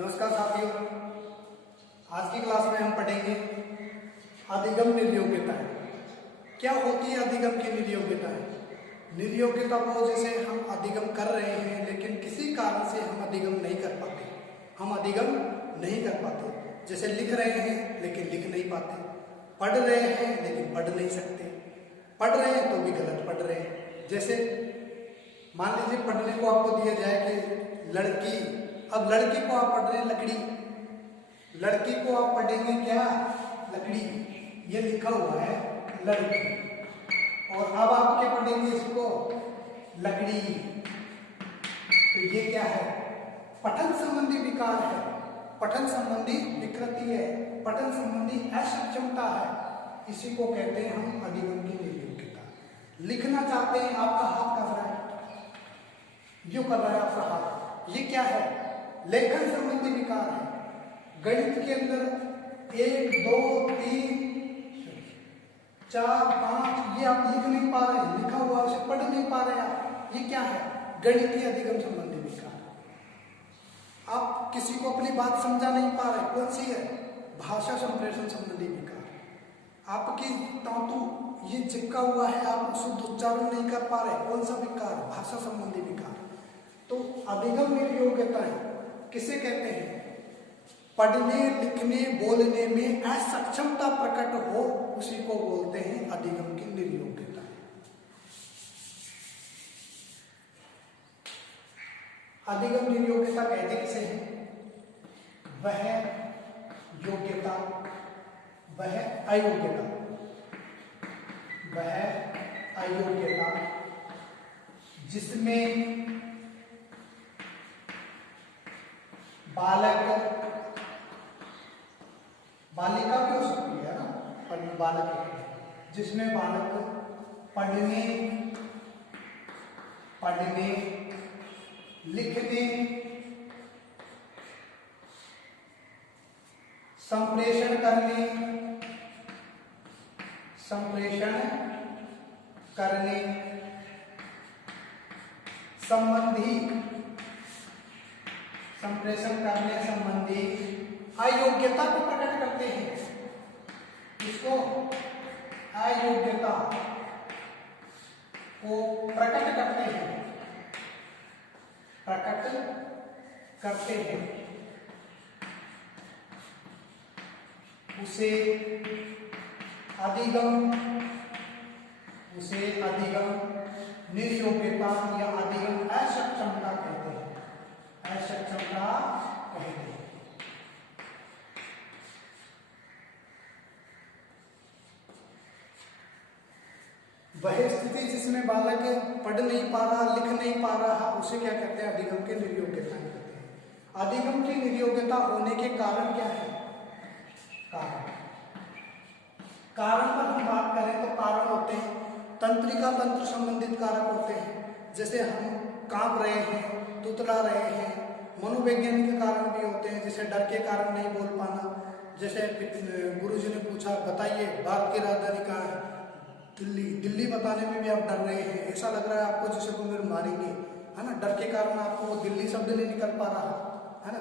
नमस्कार साथियों, आज की क्लास में हम पढ़ेंगे अधिगम निर्योग्यताएं। क्या होती है अधिगम की निर्योग्यताएं? निर्योग्यता को जैसे हम अधिगम कर रहे हैं लेकिन किसी कारण से हम अधिगम नहीं कर पाते। हम अधिगम नहीं कर पाते। जैसे लिख रहे हैं लेकिन लिख नहीं पाते, पढ़ रहे हैं लेकिन पढ़ नहीं सकते, पढ़ रहे हैं तो भी गलत पढ़ रहे हैं। जैसे मान लीजिए पढ़ने को आपको दिया जाए कि लड़की, अब लड़की को आप पढ़ रहे हैं लकड़ी, लड़की को आप पढ़ेंगे क्या? लकड़ी। ये लिखा हुआ है लड़की, और अब आप क्या पढ़ेंगे इसको? लकड़ी। तो ये क्या है? पठन संबंधी विकार है, पठन संबंधी विकृति है, पठन संबंधी असक्षमता है। इसी को कहते हैं हम अधिगम की निर्योग्यता। लिखना चाहते हैं, आपका हाथ कर रहा है, यूं कर रहा है आपका हाथ, ये क्या है? लेखन संबंधी विकार है। गणित के अंदर 1 2 3 4 5 ये आप लिख नहीं पा रहे, लिखा हुआ उसे पढ़ नहीं पा रहे आप, ये क्या है? गणितीय अधिगम संबंधी विकार। आप किसी को अपनी बात समझा नहीं पा रहे, कौन सी है? भाषा संप्रेषण संबंधी विकार। आपकी तातु ये चिपका हुआ है, आप शुद्ध उच्चारण नहीं कर पा रहे, कौन सा विकार? भाषा संबंधी विकार। तो अधिगम निर्योग्यताएं किसे कहते हैं? पढ़ने लिखने बोलने में असक्षमता प्रकट हो, उसी को बोलते हैं अधिगम की निर्योग्यता। अधिगम निर्योग्यता कहते किसे हैं? वह योग्यता, वह अयोग्यता, वह अयोग्यता जिसमें बालक, बालिका भी हो सकती है ना, पर बालक, जिसमें बालक पढ़ने लिखने संप्रेषण करने संबंधी, संप्रेषण करने संबंधी अयोग्यता को प्रकट करते हैं। इसको अयोग्यता को प्रकट करते हैं, उसे अधिगम निर्योग्यता या अधिगम असक्षमता कहते हैं, असक्षमता कहते हैं। वह स्थिति जिसमें बालक पढ़ नहीं पा रहा, लिख नहीं पा रहा, उसे क्या कहते हैं? अधिगम की निर्योग्यता कहते हैं। अधिगम की निर्योग्यता होने के कारण क्या है? कारण पर हम बात करें तो कारण होते हैं तंत्रिका, तंत्र संबंधित कारक होते हैं। जैसे हम कांप रहे हैं, तुतला रहे हैं। मनोवैज्ञानिक कारण भी होते हैं, जैसे डर के कारण नहीं बोल पाना। जैसे गुरुजी ने पूछा, बताइए भारत की राजधानी कहाँ है? दिल्ली। दिल्ली बताने में भी आप डर रहे हैं, ऐसा लग रहा है आपको जैसे कोई मारेंगे, है ना। डर के कारण आपको वो दिल्ली शब्द नहीं निकल पा रहा है ना,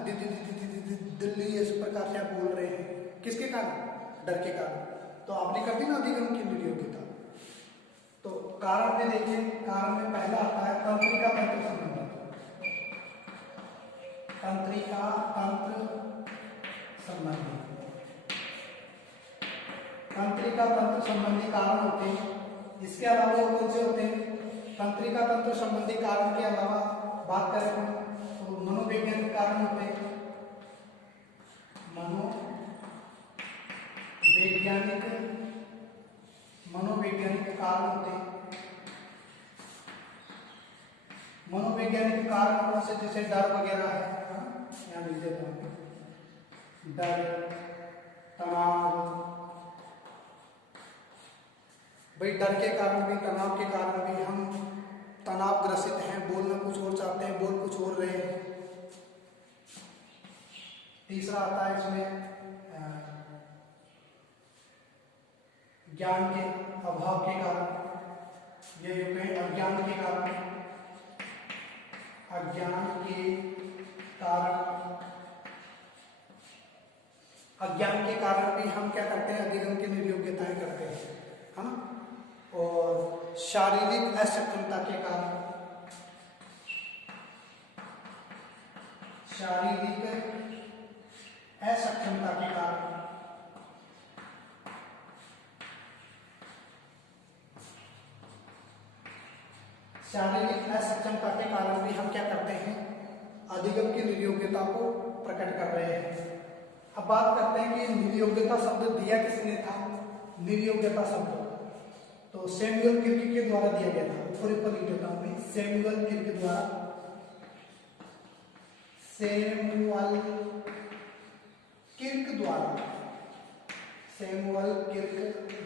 दिल्ली इस प्रकार से आप बोल रहे हैं। किसके कारण? डर के कारण। तो आपने कभी ना अधिगम की निर्योग्यता। तो कारण में देखिए, कारण में पहला आता है तंत्रिका तंत्र संबंधी, तंत्रिका तंत्र संबंधी, तंत्रिका तंत्र संबंधी कारण होते हैं। इसके अलावा कौन से होते हैं? तंत्रिका तंत्र संबंधी कारण के अलावा बात करें तो मनोवैज्ञानिक कारण होते हैं, मनोवैज्ञानिक कारण होते हैं। मनोवैज्ञानिक कारण कौन से? जैसे डर वगैरह है, यहाँ लिख देता हूँ, डर, तनाव। भाई डर के कारण भी, तनाव के कारण भी हम तनाव ग्रसित हैं, बोलना कुछ और चाहते हैं, बोल कुछ और रहे हैं। तीसरा आता है इसमें ज्ञान के अभाव के कारण, ये अज्ञान के कारण, अज्ञान के कारण अज्ञान के कारण भी हम क्या करते हैं, अधिगम की निर्योग्यताएं करते हैं, है ना। और शारीरिक असक्षमता के कारण, शारीरिक असक्षमता के कारण, शारीरिक असक्षमता के कारण भी हम क्या करते हैं, अधिगम की निर्योग्यता को प्रकट कर रहे हैं। अब बात करते हैं कि निर्योग्यता शब्द दिया किसने था। निर्योग्यता शब्द तो सैमुअल किर्क के द्वारा दिया गया था। ऊपर लिख देता हूं मैं, सैमुअल किर्क द्वारा, सैमुअल किर्क द्वारा, सैमुअल किर्क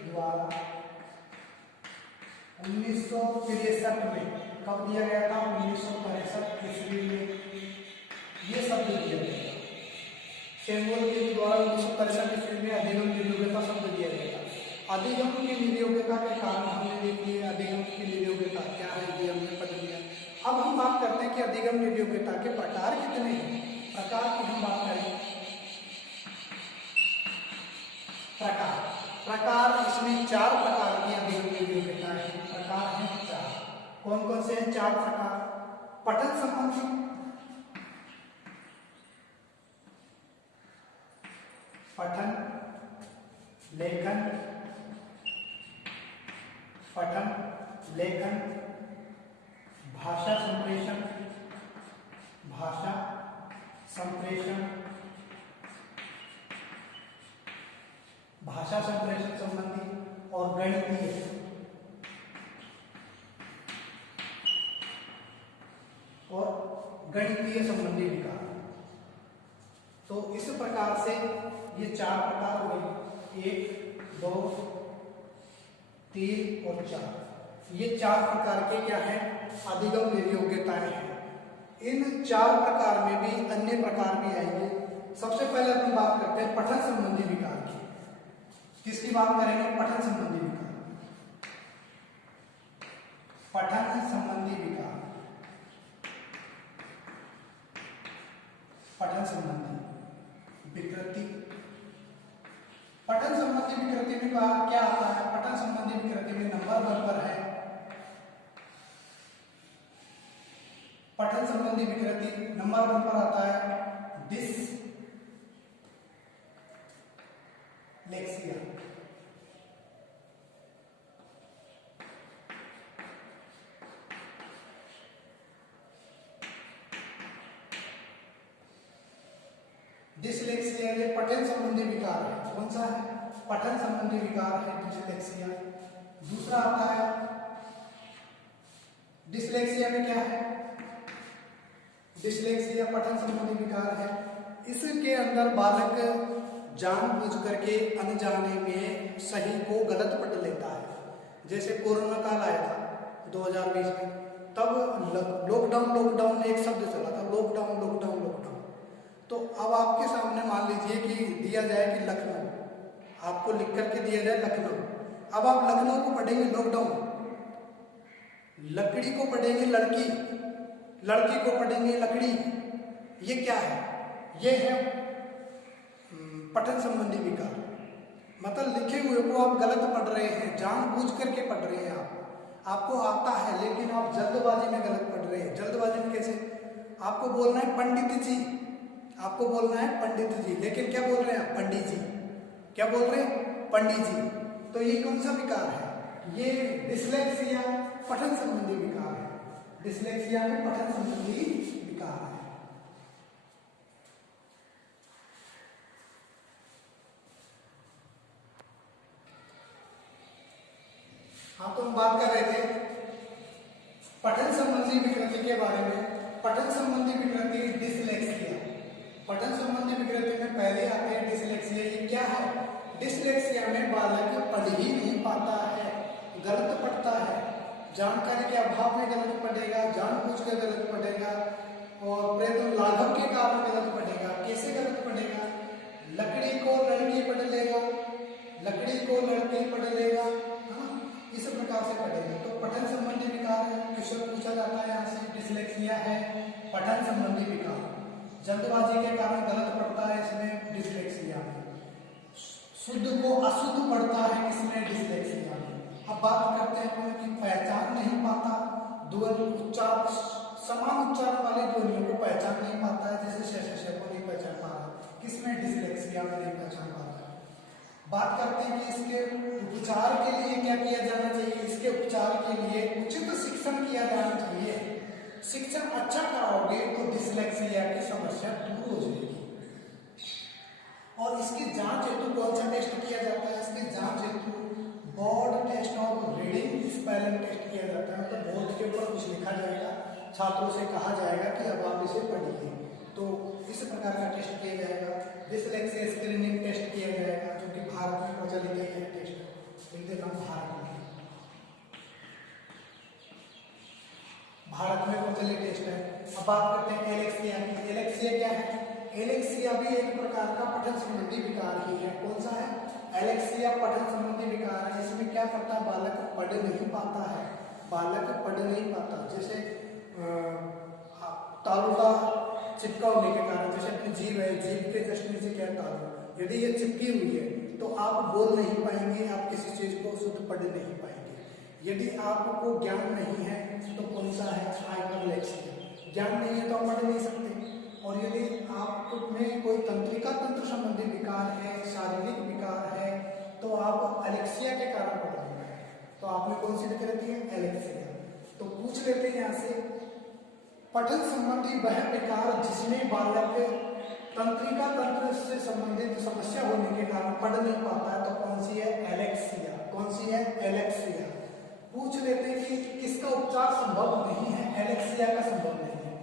द्वारा 1963 में, कब दिया गया था, 1963 ईस्वी में ये शब्द दिया गया था। सैमुअल किर्क द्वारा 1963 ईस्वी में अधिगम निर्योग्यता शब्द दिया गया था। अधिगम की निर्योग्यता के कारण हमने देखी है, अधिगम की निर्योग्यता क्या है ये हमने पढ़ लिया। अब हम बात करते हैं कि अधिगम निर्योग्यता के प्रकार कितने हैं। प्रकार की हम बात करें, प्रकार इसमें 4 प्रकार की अधिगम निर्योग्यता है। प्रकार हैं 4। कौन कौन से हैं 4 प्रकार। पठन संबंधी, पठन लेखन, पठन लेखन, भाषा संप्रेषण, भाषा संप्रेषण, भाषा संप्रेषण संबंधी और गणितीय, और गणितीय संबंधी विकार। तो इस प्रकार से ये 4 प्रकार हो गए, 1, 2, 3 और 4। ये 4 प्रकार के क्या है, अधिगम निर्योग्यताएं हैं। इन 4 प्रकार में भी अन्य प्रकार भी आएंगे। सबसे पहले अपन बात करते हैं पठन संबंधी विकार की। किसकी बात करेंगे, पठन संबंधी विकार, पठन संबंधी विकार, पठन संबंधी विकृति। पठन संबंधी विकृति में क्या आता है, पठन संबंधी विकृति में नंबर 1 पर है। पठन संबंधी विकृति नंबर 1 पर आता है डिसलेक्सिया। डिसलेक्सिया ये पठन संबंधी विकार है। कौन सा है, पठन संबंधी विकार है डिसलेक्सिया। दूसरा आता है, डिसलेक्सिया में क्या है, डिसलेक्सिया पठन संबंधी विकार है। इसके अंदर बालक जानबूझ करके अनजाने में सही को गलत पढ़ लेता है। जैसे कोरोना काल आया था 2020 में, तब लॉकडाउन एक शब्द चला था, लॉकडाउन। तो अब आपके सामने मान लीजिए कि दिया जाए कि लखनऊ, आपको लिख करके दिया जाए लखनऊ। अब आप लखनऊ को पढ़ेंगे लॉकडाउन, लकड़ी को पढ़ेंगे लड़की, लड़की को पढ़ेंगे लकड़ी। ये क्या है, ये है पठन संबंधी विकार। मतलब लिखे हुए को आप गलत पढ़ रहे हैं, जानबूझ करके पढ़ रहे हैं। आपको आता है लेकिन आप जल्दबाजी में गलत पढ़ रहे हैं। जल्दबाजी में कैसे, आपको बोलना है पंडित जी, आपको बोलना है पंडित जी, लेकिन क्या बोल रहे हैं, पंडित जी। क्या बोल रहे हैं, पंडित जी। तो ये कौन सा विकार है, ये डिसलेक्सिया पठन संबंधी विकार है। डिसलेक्सिया में पठन संबंधी विकार है। हाँ, तो हम बात कर रहे थे पठन संबंधी विकृति के बारे में। पठन संबंधी विकृति डिसलेक्सिया, पठन संबंधी विकृति में पहले आते हैं डिसलेक्सिया। ये क्या है, डिसलेक्सिया में बालक पढ़ ही नहीं पाता है, गलत पढ़ता है, जानकारी के अभाव में गलत पढ़ेगा, जानबूझ कर गलत पढ़ेगा, और प्रयत्न लाघव के कारण गलत पढ़ेगा। कैसे गलत पढ़ेगा, लकड़ी को लड़की पढ़ लेगा, लकड़ी को लड़की पढ़ लेगा, इस प्रकार से पढ़ेगा। तो पठन संबंधी विकार है, क्वेश्चन पूछा जाता है यहाँ से, डिसलेक्सिया है पठन संबंधी विकार। जल्दबाजी के कारण गलत पढ़ता है, इसमें डिसलेक्सिया है। शुद्ध को अशुद्ध पढ़ता है किसमें, डिसलेक्सिया में। अब बात करते हैं अपन की पहचान नहीं पाता, ध्वनि उच्चार समान उच्चारण वाले ध्वनियों को पहचान नहीं पाता है, जैसे श को नहीं पहचान पा रहा, किसमें, डिसलेक्सिया में नहीं पहचान पाता है। बात करते हैं कि इसके उपचार के लिए क्या किया जाना चाहिए, इसके उपचार के लिए उचित शिक्षण किया जाना चाहिए। शिक्षण अच्छा कराओगे तो डिसलेक्सिया की समस्या दूर हो जाएगी। और इसकी जांच हेतु कौन सा टेस्ट किया जाता है, इसकी जांच हेतु board test of reading spelling test किया जाता है। मतलब बोर्ड के ऊपर कुछ लिखा जाएगा, छात्रों से कहा जाएगा कि अब आप इसे पढ़िए, तो इस प्रकार का टेस्ट किया जाएगा। डिसलेक्सिया स्क्रीनिंग टेस्ट किया जाएगा, जो कि भारत में प्रचलित है ये टेस्ट। लिख देता हूं भारत में प्रचलित टेस्ट है। अब बात करते हैं एलेक्सिया की। एलेक्सिया क्या है, एलेक्सिया भी एक प्रकार का पठन संबंधी विकार ही है। कौन सा है, एलेक्सिया पठन संबंधी विकार है। इसमें क्या करता है, बालक पढ़ नहीं पाता है, बालक पढ़ नहीं पाता। जैसे तालु का चिपका होने के कारण, जैसे अपनी जीभ है, जीभ के जस्ट नीचे क्या है, तालु, यदि ये चिपकी हुई है तो आप बोल नहीं पाएंगे, आप किसी चीज को शुद्ध पढ़ नहीं पाएंगे। यदि आपको ज्ञान नहीं है तो कौन सा है, हाइपरलेक्सिया। ज्ञान नहीं है तो आप पढ़ नहीं सकते। और यदि आप में कोई तंत्रिका तंत्र संबंधी विकार है, शारीरिक विकार है, तो आप एलेक्सिया के कारण पढ़ रहे हैं, तो आपने कौन सी लिख रहती है, एलेक्सिया। तो पूछ लेते हैं यहाँ से, पठन संबंधी वह विकार जिसमें बालक तंत्रिका तंत्र से संबंधित समस्या होने के कारण पढ़ नहीं पाता है, तो कौन सी है, एलेक्सिया। कौन सी है, एलेक्सिया। पूछ लेते हैं कि किसका उपचार संभव नहीं है, एलेक्सिया का संभव नहीं है।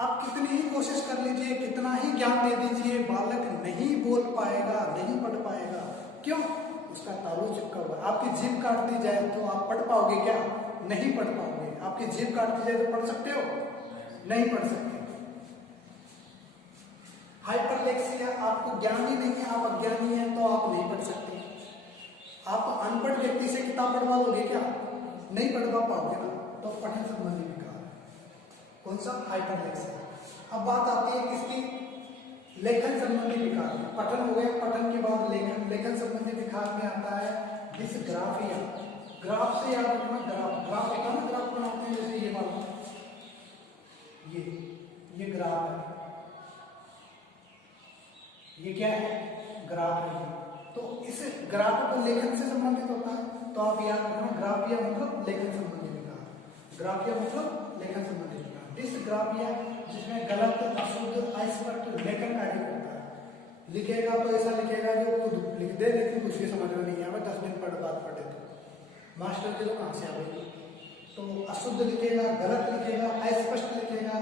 आप कितनी ही कोशिश कर लीजिए, कितना ही ज्ञान दे दीजिए, बालक नहीं बोल पाएगा, नहीं पढ़ पाएगा। क्यों, उसका तालु चिपका हुआ। आपकी जीभ काट दी जाए तो आप पढ़ पाओगे क्या, नहीं पढ़ पाओगे। आपकी जीभ काट दी जाए तो पढ़ सकते हो, नहीं पढ़ सकते। हाइपरलेक्सिया, आपको ज्ञान ही नहीं है, आप अज्ञानी हैं, तो आप नहीं पढ़ सकते। आप अनपढ़ व्यक्ति से किताब पढ़वा लोगे क्या, नहीं पढ़वा पाओगे ना, तो पठन संबंधी विकार कौन सा, हाइपरलेक्सिया। अब बात आती है किसकी, लेखन संबंधी विकार। पठन हो गया, पठन के बाद लेखन। लेखन संबंधी विकार में आता है डिसग्राफिया। ग्राफ से याद रखना, ग्राफ, ग्राफ होता है ना, ग्राफ बनाते हैं, जैसे ये वाला, ये ग्राफ है, ये क्या है, ग्राफ है। तो इस ग्राफ को लेखन से संबंधित होता है, तो आप याद रखना, ग्राफिया मतलब लेखन संबंधी विकार, ग्राफिया मतलब लेखन संबंधी विकार। डिसग्राफिया जिसमें गलत, अशुद्ध, अस्पष्ट लेखन कार्य करता है। लिखेगा तो ऐसा लिखेगा जो खुद लिख दे, लेकिन कुछ भी समझ में नहीं आवे, 10 दिन बाद पढ़े तो मास्टर के तो कहाँ से आवेगी। तो अशुद्ध लिखेगा, गलत लिखेगा, अस्पष्ट लिखेगा,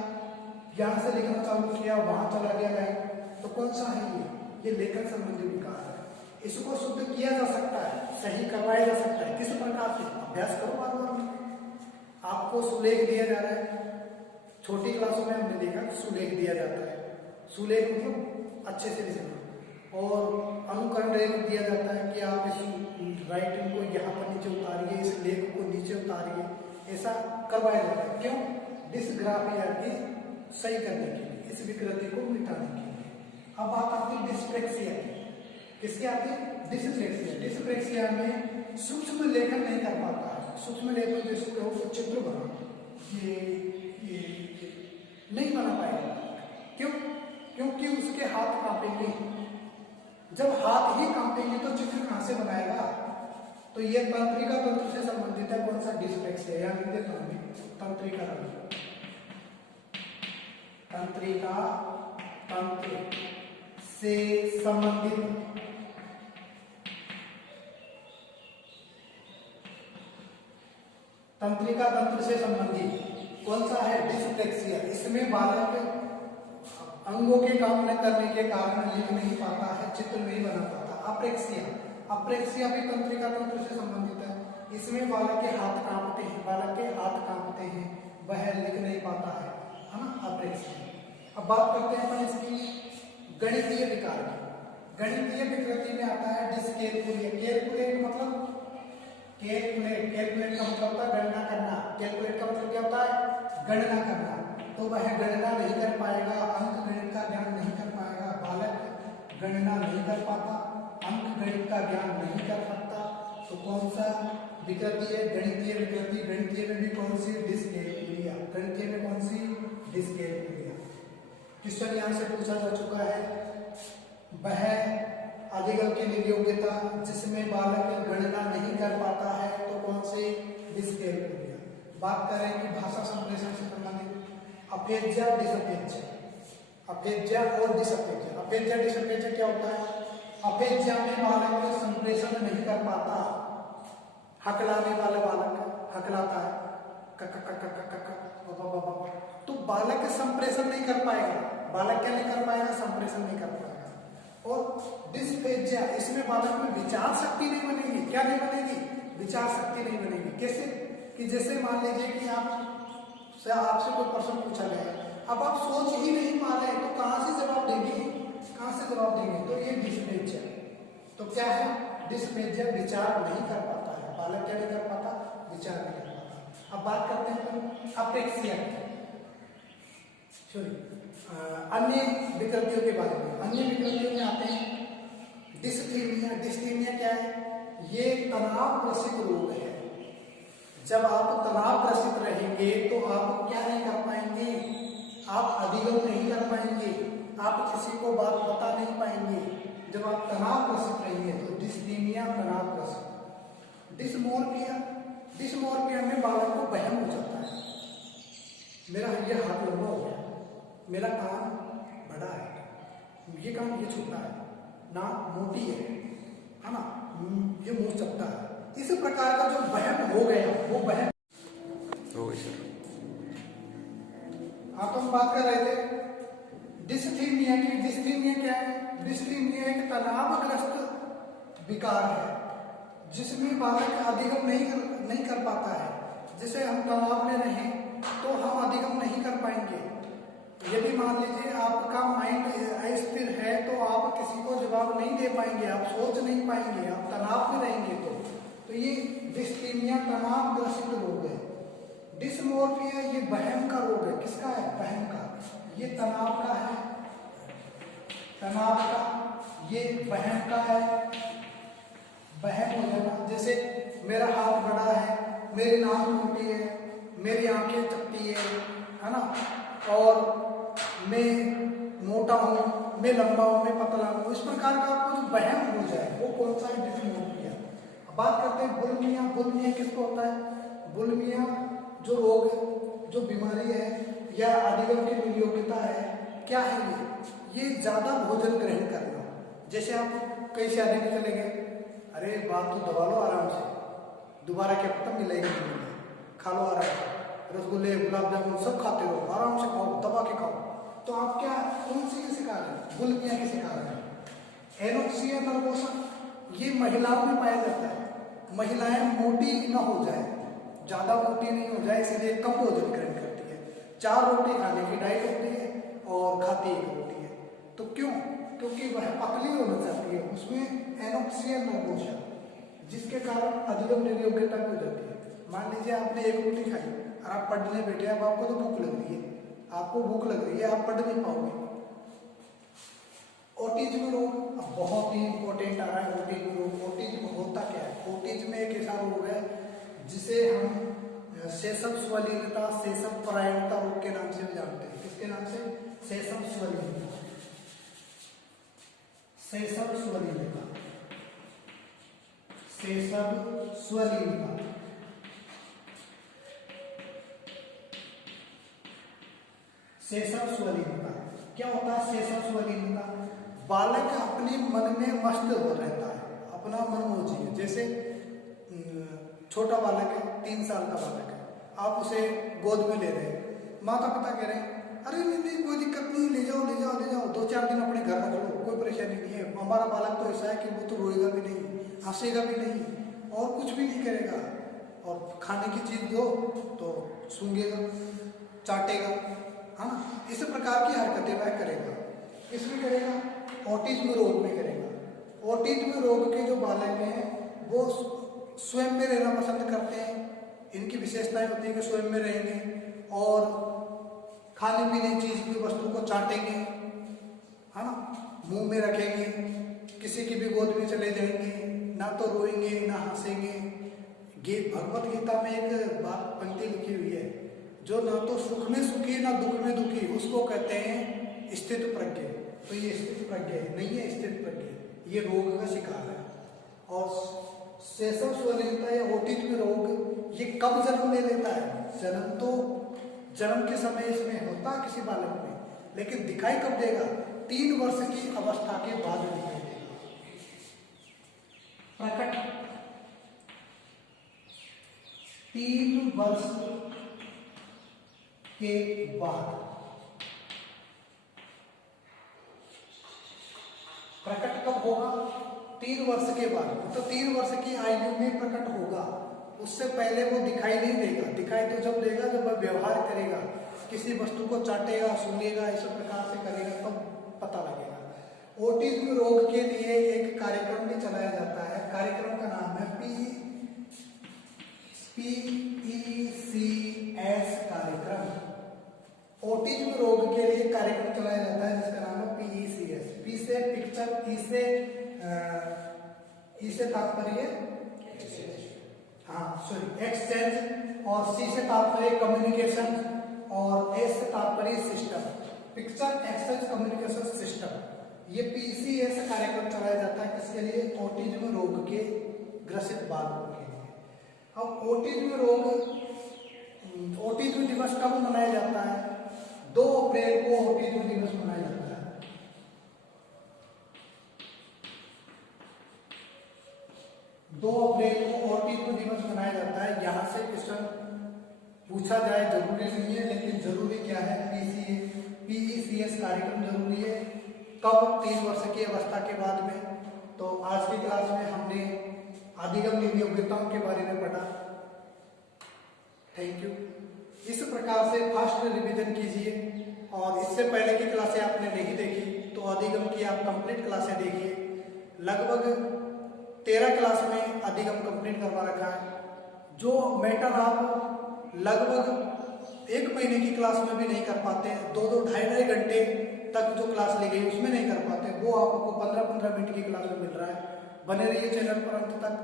यहाँ से लिखना चालू किया वहां चला गया लाइन, तो कौन सा है ये लेखन संबंधी विकार है। इसको शुद्ध किया जा सकता है, सही करवाया जा सकता है। किस प्रकार से, अभ्यास करो बार बार। आपको सुलेख दिया जा रहा है, छोटी क्लासों में हमने देखा सुलेख दिया जाता है। सुलेख मतलब अच्छे से लिखना, और अनुकरण रेख दिया जाता है कि आप इस राइटिंग को यहाँ पर नीचे उतारिए, इस लेख को नीचे उतारिए, ऐसा करवाया जाता है। क्यों, डिसग्राफिया की सही करने के लिए, इस विकृति को मिटाने के लिए। अब बात आती है डिस्प्रेक्सिया की। किसकी आती है, डिस्प्रेक्सिया। डिस्प्रेक्सिया में सूक्ष्म लेखन नहीं कर पाता है। सूक्ष्म लेखन जैसे कहो चित्र बना, ये नहीं बना पाएगा। क्यों, क्योंकि उसके हाथ कांपेंगे। जब हाथ ही कांपेंगे तो चित्र कहां से बनाएगा। तो ये तंत्रिका तंत्र से संबंधित है। कौन सा, डिस्प्रेक्सिया। यहाँ लिख देता हूं, तंत्रिका तंत्रिका तंत्र से संबंधित तंत्रिका तंत्र से संबंधित कौन सा है, डिस्लेक्सिया। इसमें बालक अंगों के काम न करने के कारण लिख नहीं पाता है, चित्र नहीं बना पाता। अप्रेक्सिया, अप्रेक्सिया भी तंत्रिका तंत्र से संबंधित है। इसमें बालक के हाथ कांपते हैं, बालक के हाथ कांपते हैं, वह लिख नहीं पाता है ना, अप्रेक्सिया। अब बात करते हैं अपन इसकी गणितीय विकार की। गणितीय विकृति में आता है डिस्कैलकुलेट। कैलकुलेट मतलब कैलकुलेट, कैलकुलेट का मतलब होता है गणना करना। कैलकुलेट का मतलब क्या होता है, गणना करना। तो वह गणना नहीं कर पाएगा, अंक गणित का ज्ञान नहीं कर पाएगा, बालक गणना नहीं कर पाता, अंकगणित का ज्ञान नहीं कर सकता, तो कौन सा विकृति है? गणितीय विकृति। गणितीय में भी कौन सी? डिस्कैलकुलिया। गणितीय में कौन सी? डिस्कैलकुलिया। क्वेश्चन यहाँ से पूछा जा चुका है, वह अधिगम की निर्योग्यता जिसमें बालक गणना नहीं कर पाता है, तो कौन सी? डिस्कैलकुलिया। बात करें कि भाषा संप्रेषण से संबंधित अपेज्या डिसअपेज्या। अपेज्या और डिसअपेज्या। अपेज्या डिसअपेज्या क्या होता है? अपेज्या में बालक संप्रेषण नहीं कर पाता, हकलाने वाला बालक हकलाता है, तो बालक संप्रेषण नहीं कर पाएगा। बालक क्या नहीं कर पाएगा? संप्रेषण नहीं कर पाएगा। और डिस्पेजिया, इसमें बालक में विचार शक्ति नहीं बनेगी। क्या नहीं बनेगी? विचार शक्ति नहीं बनेगी। कैसे? कि जैसे मान लीजिए कि आपसे कोई प्रश्न पूछा गया, अब आप सोच ही नहीं पा रहे, तो कहाँ से जवाब देंगे? कहाँ से जवाब देंगे? तो ये डिस्पेजिया। तो क्या है? डिस्पेजिया, विचार नहीं कर पाता है बालक। क्या नहीं कर पाता? विचार नहीं कर पाता। अब बात करते हैं अपेक्सिया, अन्य विकृतियों के बारे में। अन्य विकृतियों में आते हैं डिस्थीमिया। डिस्थीमिया क्या है? ये तनाव ग्रसित रोग है। जब आप तनाव ग्रसित रहेंगे तो आप क्या नहीं कर पाएंगे? आप अधिगम नहीं कर पाएंगे, आप किसी को बात बता नहीं पाएंगे। जब आप तनाव ग्रसित रहेंगे तो डिस्थीमिया, तनाव ग्रसित। डिस्मोर्फिया, डिस्मोर्फिया में बालक को वहम हो जाता है, मेरा ये हाथ लंबा हो गया, मेरा कान बड़ा है, ये कान ये छोटा है, नाक मोटी है ना, ये मुंह चपटा है। इस प्रकार का जो वहम हो गया वो वहम हो गई। सर आप हम बात कर रहे थे डिस्थीमिया की। डिस्थीमिया क्या है? डिस्थीमिया एक तनावग्रस्त विकार है जिसमें बालक अधिगम नहीं कर पाता है। जैसे हम तनाव में रहें तो हम अधिगम नहीं कर पाएंगे। यदि मान लीजिए आपका माइंड अस्थिर है तो आप किसी को जवाब नहीं दे पाएंगे, आप सोच नहीं पाएंगे, आप तनाव में रहेंगे। तो ये डिस्थीमिया तनाव ग्रसित रोग है। डिस्मोर्फिया ये वहम का रोग है। किसका है? वहम का। ये तनाव का है, तनाव का, ये वहम का है। वहम हो जाना, जैसे मेरा हाथ बड़ा है, मेरी नाक मोटी है, मेरी आंखें चपटी है ना, और मैं मोटा हूँ, मैं लंबा हूँ, मैं पतला हूँ। इस प्रकार का आपको जो वहम हो जाए वो कौन सा है? डिस्मोर्फिया। बात करते हैं बुलिमिया। बुलिमिया किसको होता है? बुलिमिया जो रोग है, जो बीमारी है या अधिगम की निर्योग्यता है, क्या है ये ज्यादा भोजन ग्रहण करना। जैसे आप कहीं से आने चले गए, अरे बात तो दबा लो आराम से, दोबारा क्या पता मिलेगी नहीं, खा लो आराम से, रसगुल्ले गुलाब जामुन सब खाते रहो, आराम से खाओ, दबा के खाओ। तो आप क्या कौन सी के शिकार है? बुलिमिया के शिकार है। एनोक्सिया नर्वोसा ये महिलाओं में पाया जाता है। महिलाएं मोटी न हो जाए, ज्यादा मोटी नहीं हो जाए, इसलिए कम भोजन ग्रहण करती है। 4 रोटी खाने की डाइट होती है और खाती 1 रोटी है। तो क्यों? क्योंकि वह पतली होना चाहती है, उसमें एनोक्सिया नर्वोसा, जिसके कारण अधिगम निर्योग्यता हो जाती है। मान लीजिए आपने 1 रोटी खाई और आप पढ़ने बैठे, अब आपको तो भूख लग रही है, आपको भूख लग रही है, आप पढ़ नहीं पाओगे। ऑटिज्म रोग अब बहुत ही इंपॉर्टेंट आ रहा है। ऑटिज्म रोग, ऑटिज्म होता क्या है? ऑटिज्म एक ऐसा रोग है जिसे हम सेसम स्वलीनता, सेसम परायणता रोग के नाम से भी जानते हैं। किसके नाम से? सेसम स्वलीनता, सेसम स्वलीनता, सेसम स्वलीनता। सेसम स्वलीनता क्या होता है? सेसम स्वलीनता, बालक अपने मन में मस्त हो रहता है, अपना मन मौजी है। जैसे छोटा बालक है, 3 साल का बालक है, आप उसे गोद में ले रहे हैं, माता पिता कह रहे हैं अरे नहीं कोई दिक्कत नहीं, ले जाओ ले जाओ ले जाओ, 2-4 दिन अपने घर रख लो, कोई परेशानी नहीं है। हमारा बालक तो ऐसा है कि वो तो रोएगा भी नहीं, हंसेगा भी नहीं और कुछ भी नहीं करेगा, और खाने की चीज दो तो सूंघेगा, चाटेगा, है ना। इस प्रकार की हरकतें वह करेगा। इसमें करेगा ऑटिज्म रोग में करेगा। ऑटिज्म रोग के जो बालक हैं वो स्वयं में रहना पसंद करते हैं। इनकी विशेषताएं होती है कि स्वयं में रहेंगे और खाने पीने चीज की वस्तु को चाटेंगे, है ना, मुंह में रखेंगे, किसी की भी गोद में चले जाएंगे, ना तो रोएंगे ना हंसेंगे। भगवत गीता में एक बात पंक्ति लिखी हुई है, जो ना तो सुख में सुखी ना दुख में दुखी, उसको कहते हैं स्थित प्रज्ञ। तो ये स्थित प्रज्ञ नहीं है, स्थित प्रज्ञ ये रोग का शिकार है। और सेसव स्वलिनता या ऑटिज्म रोग ये कब जन्म ले लेता है? जन्म के समय इसमें होता किसी बालक में, लेकिन दिखाई कब देगा? 3 वर्ष की अवस्था के बाद दिखाई देगा। प्रकट 3 वर्ष के बाद। प्रकट कब होगा? 3 वर्ष के बाद। तो 3 वर्ष की आयु में प्रकट होगा, उससे पहले वो दिखाई नहीं देगा। दिखाई तो जब देगा जब वह व्यवहार करेगा, किसी वस्तु को चाटेगा, सूंघेगा, इस प्रकार से करेगा, तब पता लगेगा। ऑटिज्म रोग के लिए एक कार्यक्रम भी चलाया जाता है। कार्यक्रम का नाम है PECS कार्यक्रम। ऑटिज्म रोग के लिए कार्यक्रम चलाया जाता है जिसका नाम है PECS। पी से पिक्चर, ई से तात्पर्य एक्सचेंज, और सी से तात्पर्य कम्युनिकेशन, और एस से तात्पर्य system. Picture exchange communication system. ये PECS कार्यक्रम चलाया जाता है किसके लिए? ऑटिज्म रोग के ग्रसित बालकों के लिए। अब ऑटिज्म दिवस कब मनाया जाता है? 2 अप्रैल को ऑटिज्म दिवस मनाया जाता है। 2 अप्रैल को ऑटिज्म दिवस मनाया जाता है। यहाँ से क्वेश्चन पूछा जाए जरूरी नहीं है, लेकिन जरूरी क्या है? PECS कार्यक्रम जरूरी है। कब? 3 वर्ष की अवस्था के बाद में। तो आज की क्लास में हमने अधिगम योग्यताओं के बारे में पढ़ा। Thank you. इस प्रकार से फास्ट रिवीजन कीजिए, और इससे पहले की क्लासें आपने नहीं देखी तो अधिगम की आप कंप्लीट क्लासें देखिए। लगभग 13 क्लास में अधिगम कंप्लीट करवा रखा है। जो मैटर आप लगभग 1 महीने की क्लास में भी नहीं कर पाते, 2-2 ढाई घंटे तक जो क्लास ली गई उसमें नहीं कर पाते, वो आपको 15-15 मिनट की क्लास में मिल रहा है। बने रहिए चैनल पर अंत तक।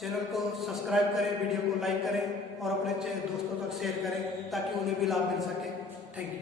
चैनल को सब्सक्राइब करें, वीडियो को लाइक करें और अपने दोस्तों तक शेयर करें ताकि उन्हें भी लाभ मिल सके। Thank you.